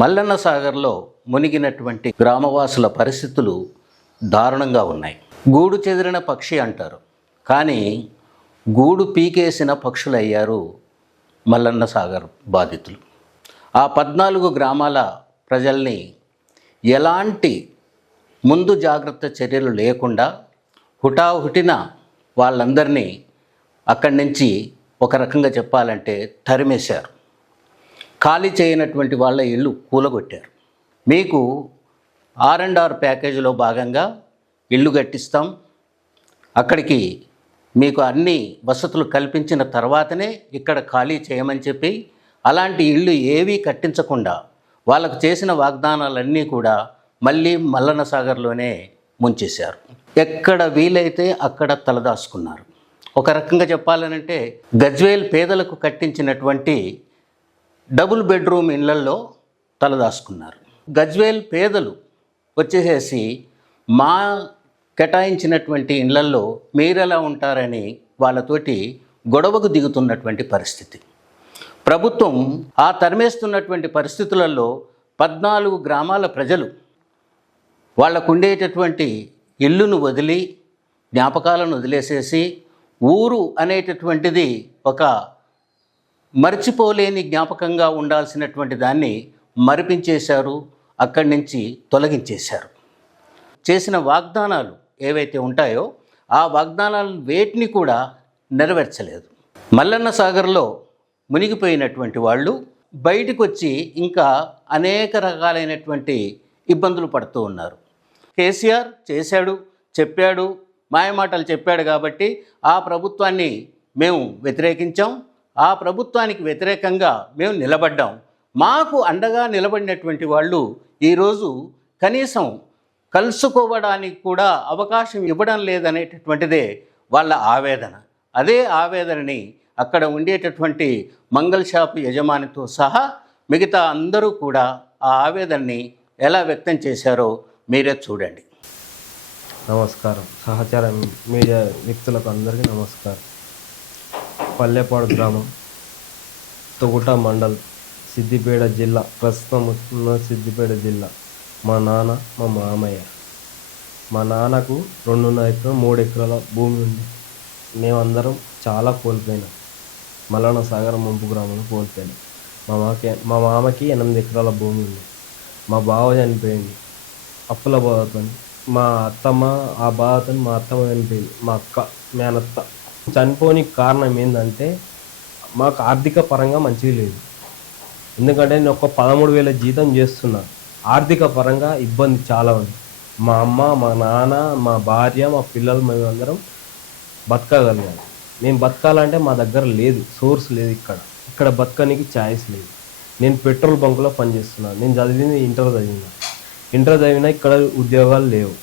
మల్లన్న సాగర్లో మునిగినటువంటి గ్రామవాసుల పరిస్థితులు దారుణంగా ఉన్నాయి. గూడు చెదిరిన పక్షి అంటారు, కానీ గూడు పీకేసిన పక్షులు అయ్యారు మల్లన్న సాగర్ బాధితులు. ఆ 14 గ్రామాల ప్రజల్ని ఎలాంటి ముందు జాగ్రత్త చర్యలు లేకుండా హుటాహుటిన వాళ్ళందరినీ అక్కడి నుంచి ఒక రకంగా చెప్పాలంటే తరిమేశారు. ఖాళీ చేయనటువంటి వాళ్ళ ఇల్లు కూలగొట్టారు. మీకు R&R ప్యాకేజీలో భాగంగా ఇల్లు కట్టిస్తాం, అక్కడికి మీకు అన్ని వసతులు కల్పించిన తర్వాతనే ఇక్కడ ఖాళీ చేయమని చెప్పి అలాంటి ఇల్లు ఏవీ కట్టించకుండా వాళ్ళకు చేసిన వాగ్దానాలన్నీ కూడా మళ్ళీ మల్లన్న సాగర్లోనే ముంచేశారు. ఎక్కడ వీలైతే అక్కడ తలదాచుకున్నారు. ఒక రకంగా చెప్పాలనంటే గజ్వేల్ పేదలకు కట్టించినటువంటి డబుల్ బెడ్రూమ్ ఇళ్లల్లో తలదాచుకున్నారు. గజ్వేల్ పేదలు వచ్చేసేసి మా కేటాయించినటువంటి ఇళ్లల్లో మీరెలా ఉంటారని వాళ్ళతోటి గొడవకు దిగుతున్నటువంటి పరిస్థితి. ప్రభుత్వం ఆ తరిమేస్తున్నటువంటి పరిస్థితులలో 14 గ్రామాల ప్రజలు వాళ్ళకు ఉండేటటువంటి ఇల్లును వదిలి జ్ఞాపకాలను వదిలేసేసి ఊరు అనేటటువంటిది ఒక మర్చిపోలేని జ్ఞాపకంగా ఉండాల్సినటువంటి దాన్ని మరిపించేశారు, అక్కడి నుంచి తొలగించేశారు. చేసిన వాగ్దానాలు ఏవైతే ఉంటాయో ఆ వాగ్దానాలు వేటిని కూడా నెరవేర్చలేదు. మల్లన్న సాగర్లో మునిగిపోయినటువంటి వాళ్ళు బయటకు వచ్చి ఇంకా అనేక రకాలైనటువంటి ఇబ్బందులు పడుతూ ఉన్నారు. కేసీఆర్ చేశాడు, చెప్పాడు, మాయమాటలు చెప్పాడు కాబట్టి ఆ ప్రభుత్వాన్ని మేము వ్యతిరేకించాం, ఆ ప్రభుత్వానికి వ్యతిరేకంగా మేము నిలబడ్డాం. మాకు అండగా నిలబడినటువంటి వాళ్ళు ఈరోజు కనీసం కలుసుకోవడానికి కూడా అవకాశం ఇవ్వడం లేదనేటటువంటిదే వాళ్ళ ఆవేదన. అదే ఆవేదనని అక్కడ ఉండేటటువంటి మంగళ షాపు యజమానితో సహా మిగతా అందరూ కూడా ఆ ఆవేదనని ఎలా వ్యక్తం చేశారో మీరే చూడండి. నమస్కారం. సహచార మీడియా వ్యక్తులకు అందరికీ నమస్కారం. పల్లెపాడు గ్రామం, తొగుట మండల్, సిద్దిపేట జిల్లా. ప్రస్తుతం ఉన్న సిద్దిపేట జిల్లా. మా నాన్న, మా మామయ్య. మా నాన్నకు 2.5 ఎకరాలు 3 ఎకరాల భూమి ఉంది. మేమందరం చాలా కోల్పోయినాం. మల్లన్న సాగర్ ముంపు గ్రామంలో కోల్పోయినాం. మా మామకి 8 ఎకరాల భూమి ఉంది. మా బావ చనిపోయింది అప్పుల బాధతో. మా అత్తమ్మ ఆ బాధతో మా అత్తమ్మ చనిపోయింది. మా అక్క, మేనత్త చనిపోని కారణం ఏంటంటే మాకు ఆర్థిక పరంగా మంచిగా లేదు. ఎందుకంటే నేను ఒక 13,000 జీతం చేస్తున్నా. ఆర్థిక పరంగా ఇబ్బంది చాలా ఉంది. మా అమ్మ, మా నాన్న, మా భార్య, మా పిల్లలు మేమందరం బతకగలిగాను. మేము బతకాలంటే మా దగ్గర లేదు, సోర్స్ లేదు. ఇక్కడ బతకడానికి ఛాయిస్ లేదు. నేను పెట్రోల్ బంకులో పనిచేస్తున్నాను. నేను చదివింది ఇంటర్ చదివినా ఇక్కడ ఉద్యోగాలు లేవు.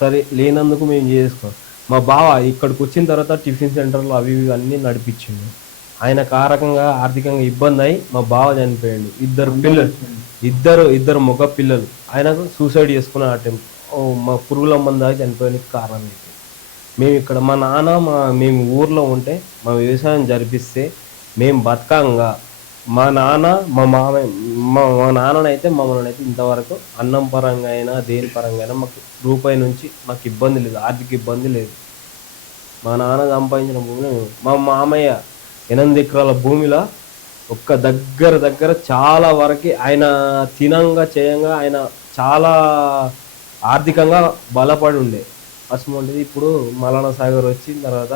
సరే, లేనందుకు మేము చేసుకో. మా బావ ఇక్కడికి వచ్చిన తర్వాత టిఫిన్ సెంటర్లు అవి ఇవి అన్నీ నడిపించిండు. ఆయన కారకంగా ఆర్థికంగా ఇబ్బంది అయి మా బావ చనిపోయాడు. ఇద్దరు మగ పిల్లలు. ఆయనకు సూసైడ్ చేసుకున్న అటెంప్ట్. మా పురుగుల మంది చనిపోయడానికి కారణం అయితే మేము ఇక్కడ మా నాన్న మేము ఊర్లో ఉంటే మా వ్యవసాయం జరిపిస్తే మేము బతకంగా మా నాన్న మా నాన్ననైతే మమ్మల్ని అయితే ఇంతవరకు అన్నం పరంగా అయినా దేని పరంగా అయినా మాకు రూపాయి నుంచి మాకు ఇబ్బంది లేదు, ఆర్థిక ఇబ్బంది లేదు. మా నాన్న సంపాదించిన భూమిని మా మామయ్య 8 ఎకరాల భూమిలో ఒక్క దగ్గర చాలా వరకు ఆయన తినంగా చేయంగా ఆయన చాలా ఆర్థికంగా బలపడి ఉండే. అసలు ఇప్పుడు మల్లన్న సాగర్ వచ్చిన తర్వాత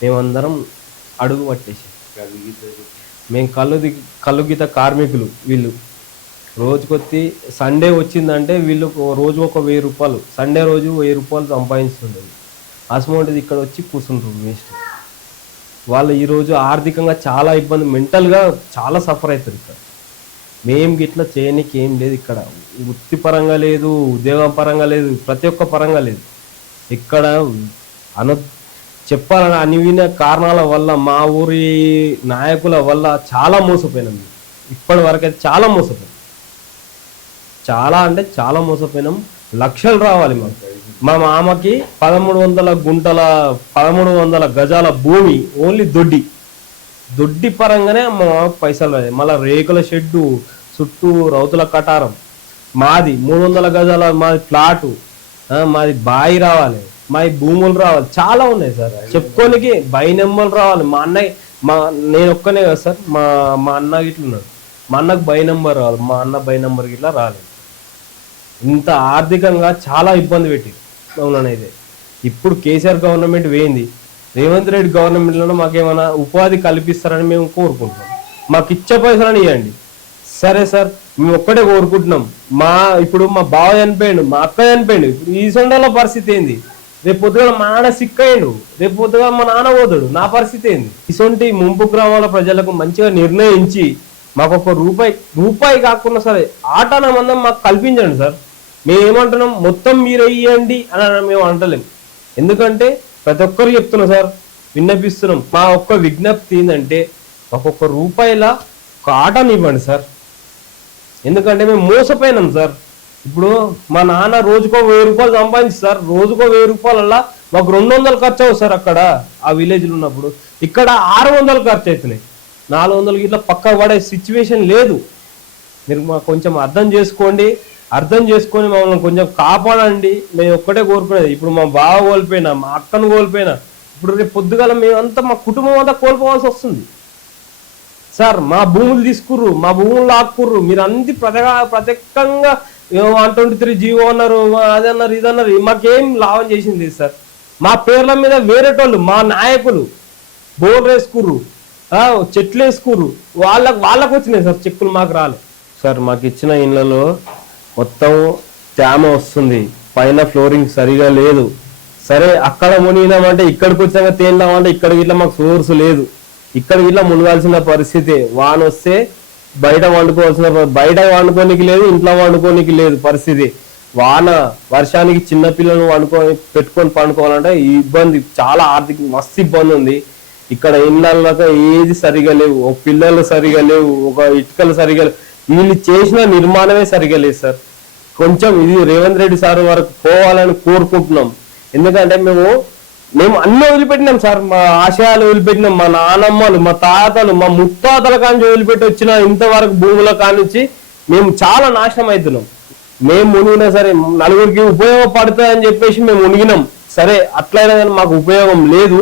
మేమందరం అడుగు పట్టేసి మేము కల్లుగీత కార్మికులు. వీళ్ళు రోజుకొచ్చి సండే వచ్చిందంటే వీళ్ళు రోజు ఒక 1,000 రూపాయలు, సండే రోజు 1,000 రూపాయలు సంపాదిస్తుండేది. అసలు ఇక్కడ వచ్చి కూర్చుంటారు వేస్ట్. వాళ్ళు ఈరోజు ఆర్థికంగా చాలా ఇబ్బంది, మెంటల్గా చాలా సఫర్ అవుతారు. ఇక్కడ మేము గిట్లా చేయడానికి ఏం లేదు. ఇక్కడ వృత్తిపరంగా లేదు, ఉద్యోగం పరంగా లేదు, ప్రతి ఒక్క పరంగా లేదు. ఇక్కడ చెప్పాలని అనివిన కారణాల వల్ల మా ఊరి నాయకుల వల్ల చాలా మోసపోయినాం. ఇప్పటి వరకు అయితే చాలా మోసపోయినాం. చాలా అంటే చాలా మోసపోయినాం. లక్షలు రావాలి మాకు. మా మామకి 1300 గజాల భూమి, ఓన్లీ దొడ్డి పరంగానే మా మామకి పైసలు రాలేదు. మళ్ళీ రేకుల షెడ్డు, చుట్టూ రౌతుల కటారం, మాది 300 గజాల మాది ప్లాటు, మాది బాయి రావాలి, మాది భూములు రావాలి, చాలా ఉన్నాయి సార్ చెప్పుకోనికి. బై నెంబర్లు రావాలి. మా అన్నయ్య నేను ఒక్కనే కదా సార్, మా అన్న గిట్ల ఉన్నాడు, మా అన్నకు బై నెంబర్ రావాలి, మా అన్న బై నెంబర్ గిట్లా రాలేదు. ఇంత ఆర్థికంగా చాలా ఇబ్బంది పెట్టి అవుననేది. ఇప్పుడు కేసీఆర్ గవర్నమెంట్ వేయింది, రేవంత్ రెడ్డి గవర్నమెంట్లో మాకేమైనా ఉపాధి కల్పిస్తారని మేము కోరుకుంటున్నాం. మాకు ఇచ్చే పైసలని ఇవ్వండి. సరే సార్, మేము ఒక్కటే కోరుకుంటున్నాం. ఇప్పుడు మా బావ చనిపోయాడు, మా అక్క చనిపోయాడు, ఇప్పుడు ఈ సొండల పరిస్థితి ఏంది? రేపు పొద్దుగా మా నాన్న సిక్కయ్యాడు, రేపు పొద్దుగా మా నాన్న పోతాడు, నా పరిస్థితి ఏంది? ఇటువంటి ముంపు గ్రామాల ప్రజలకు మంచిగా నిర్ణయించి మాకు ఒక రూపాయి కాకుండా సరే ఆటాన మందం మాకు కల్పించండి సార్. మేము ఏమంటున్నాం, మొత్తం మీరు ఇవ్వండి అని మేము అంటలేం. ఎందుకంటే ప్రతి ఒక్కరు చెప్తున్నాం సార్, విన్నపిస్తున్నాం. మా ఒక్క విజ్ఞప్తి ఏంటంటే ఒక్కొక్క రూపాయిల ఒక ఆటని ఇవ్వండి సార్. ఎందుకంటే మేము మోసపోయినాం సార్. ఇప్పుడు మా నాన్న రోజుకో 1000 రూపాయలు సంపాదించారు. రోజుకో 1000 రూపాయలల్లా మాకు 200 ఖర్చు అవుతుంది సార్. అక్కడ ఆ విలేజ్లో ఉన్నప్పుడు ఇక్కడ 600 ఖర్చు అవుతున్నాయి. 400 ఇట్లా పక్క పడే సిచ్యువేషన్ లేదు. మీరు మాకు కొంచెం అర్థం చేసుకోండి. అర్థం చేసుకొని మమ్మల్ని కొంచెం కాపాడండి. మేము ఒక్కటే కోరుకునేది. ఇప్పుడు మా బావ కోల్పోయినా, మా అక్కను కోల్పోయినా, ఇప్పుడు రేపు పొద్దుగాల మేమంతా మా కుటుంబం అంతా కోల్పోవాల్సి వస్తుంది సార్. మా భూములు తీసుకుర్రు, మా భూములు లాక్కుర్రు. మీరు అన్ని ప్రత్యేకంగా 123 జీవో అన్నారు, అదన్నారు, ఇదన్నారు. మాకేం లాభం చేసింది సార్. మా పేర్ల మీద వేరేటోళ్ళు, మా నాయకులు బోర్లు వేసుకుర్రు, చెట్లు వేసుకుర్రు, వాళ్ళకు వచ్చినాయి సార్ చెక్కులు, మాకు రాలేదు సార్. మాకు ఇచ్చిన ఇళ్లలో మొత్తం తేమ వస్తుంది, పైన ఫ్లోరింగ్ సరిగా లేదు. సరే అక్కడ మునిగినామంటే ఇక్కడికి వచ్చాక తేలినామంటే ఇక్కడికి ఇట్లా మాకు సోర్స్ లేదు. ఇక్కడికి ఇట్లా మునగాల్సిన పరిస్థితి. వాన వస్తే బయట వండుకోనికి లేదు, ఇంట్లో వండుకోనికి లేదు పరిస్థితి. వర్షానికి చిన్నపిల్లలను పెట్టుకొని పండుకోవాలంటే ఈ ఇబ్బంది చాలా ఆర్థిక మస్తు ఇబ్బంది ఉంది. ఇక్కడ ఇళ్ళక ఏది సరిగా లేవు, ఒక పిల్లలు సరిగా లేవు, ఒక ఇటుకలు సరిగా లేవు. వీళ్ళు చేసిన నిర్మాణమే సరిగా లేదు సార్. కొంచెం ఇది రేవంత్ రెడ్డి సార్ వరకు పోవాలని కోరుకుంటున్నాం. ఎందుకంటే మేము అన్ని వదిలిపెట్టినాం సార్. మా ఆశయాలు వదిలిపెట్టినాం. మా నానమ్మలు, మా తాతలు, మా ముత్తాతల కాంచి వదిలిపెట్టి వచ్చిన ఇంతవరకు భూముల కానించి మేము చాలా నాశనం అవుతున్నాం. మేము మునిగినా సరే నలుగురికి ఉపయోగపడుతుందని చెప్పేసి మేము మునిగినాం. సరే అట్లయినా కానీ మాకు ఉపయోగం లేదు.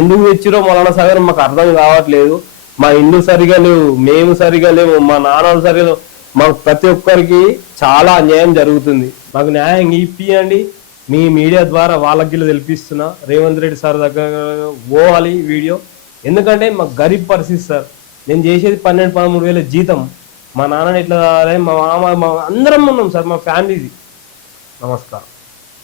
ఎందుకు తెచ్చిరో మళ్ళా సగం మాకు అర్థం కావట్లేదు. మా ఇల్లు సరిగా లేవు, మేము సరిగా లేవు, మా నాన్నలు సరిగా లేవు. మాకు ప్రతి ఒక్కరికి చాలా అన్యాయం జరుగుతుంది. మాకు న్యాయం ఇప్పియండి. మీ మీడియా ద్వారా వాళ్ళకి తెలిపిస్తున్నా. రేవంత్ రెడ్డి సార్ దగ్గర పోవాలి వీడియో. ఎందుకంటే మాకు గరీబ్ పరిస్థితి సార్. నేను చేసేది 12-13 వేల జీతం. మా నాన్నని ఎట్లా మా మామ అందరం ఉన్నాం సార్, మా ఫ్యామిలీది. నమస్కారం.